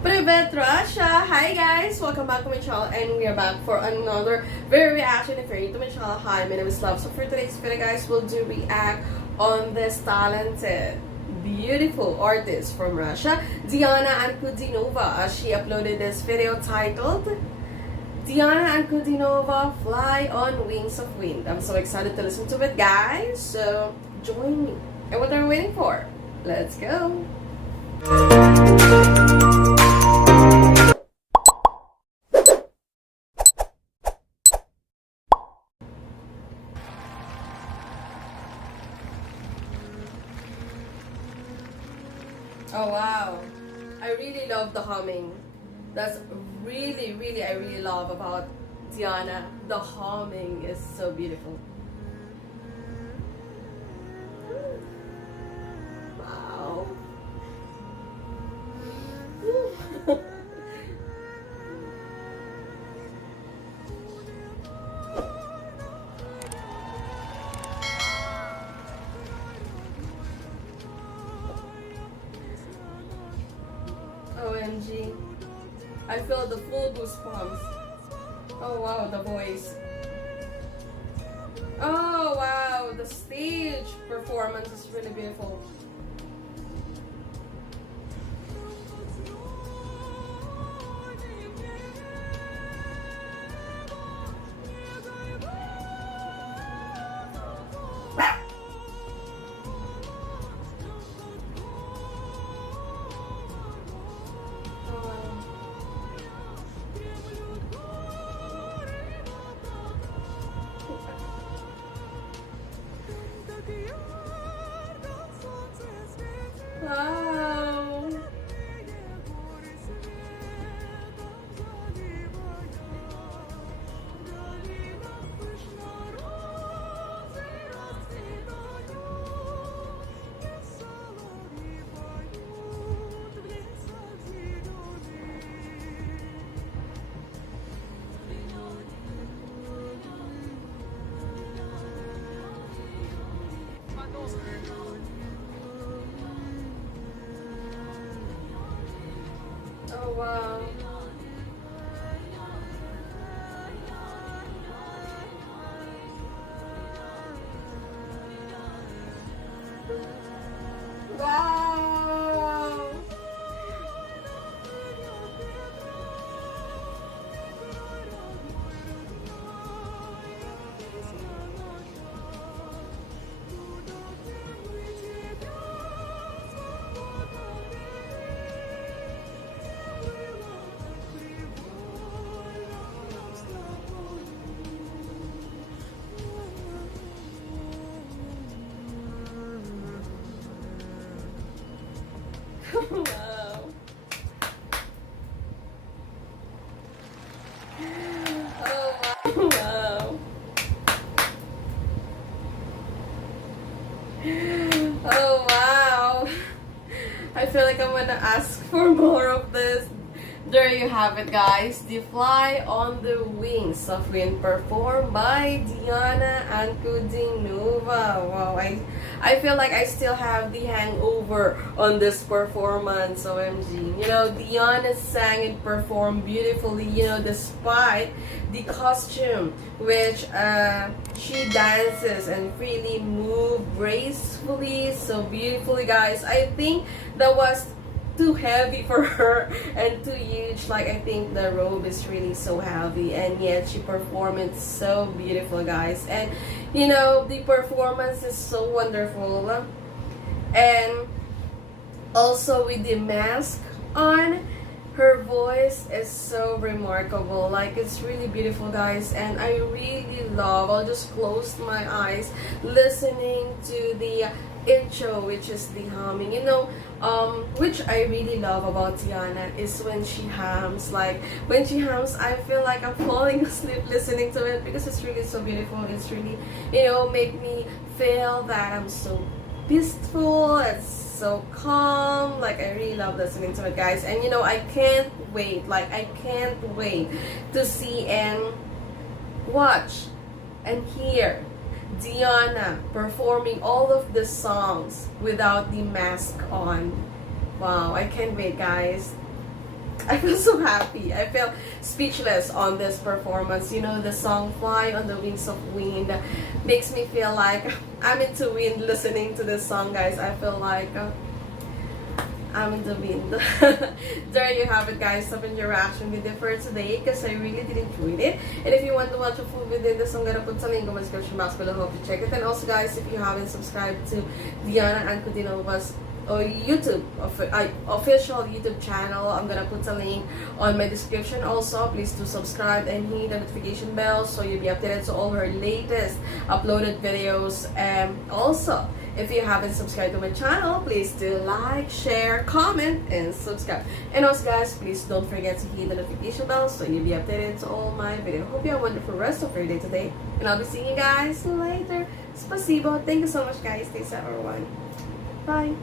Привет, Russia! Hi guys! Welcome back to my channel and we are back for another very reaction. If you're new to my channel, hi, my name is Love. So for today's video guys, we'll do react on this talented, beautiful artist from Russia, Diana Ankudinova, as she uploaded this video titled Diana Ankudinova, Fly on Wings of Wind. I'm so excited to listen to it guys, so join me. And what are we waiting for? Let's go! Oh wow, I really love the humming. That's really I really love about Diana. The humming is so beautiful. Wow. OMG. I feel the full goosebumps. Oh wow, the voice. Oh wow, the stage performance is really beautiful. Wow. Oh wow. Wow. Wow. Oh wow. Oh wow. I feel like I'm gonna ask for more of this. There you have it guys, the Fly on the Wings of Wind performed by Diana Ankudinova. Wow, I feel like I still have the hangover on this performance, OMG. You know, Diana sang and performed beautifully, you know, despite the costume, which she dances and freely move gracefully, so beautifully guys. I think that was too heavy for her and too huge. Like I think the robe is really so heavy, and yet she performed it so beautiful guys. And you know, the performance is so wonderful, and also with the mask on, her voice is so remarkable. Like it's really beautiful guys, and I really love, I'll just close my eyes listening to the intro, which is the humming, you know, which I really love about Diana is when she hums. Like when she hums, I feel like I'm falling asleep listening to it because it's really so beautiful. It's really, you know, make me feel that I'm so peaceful, it's so calm. Like I really love listening to it guys, and you know, I can't wait, like I can't wait to see and watch and hear Diana performing all of the songs without the mask on. Wow, I can't wait guys. I feel so happy. I feel speechless on this performance. You know, the song Fly on the Wings of Wind makes me feel like I'm into wind listening to this song, guys. I feel like I'm in the wind. There you have it, guys. Some interaction video for today because I really did enjoy it. And if you want to watch a full video, this I'm gonna put some link in the description box below. Hope you check it. And also, guys, if you haven't subscribed to Diana Ankudinova's YouTube official YouTube channel, I'm gonna put a link on my description. Also, please do subscribe and hit the notification bell so you'll be updated to all her latest uploaded videos. And also, if you haven't subscribed to my channel, please do like, share, comment, and subscribe. And also, guys, please don't forget to hit the notification bell so you'll be updated to all my videos. Hope you have a wonderful rest of your day today, and I'll be seeing you guys later. Spasibo. Thank you so much, guys. Thanks, everyone. Bye.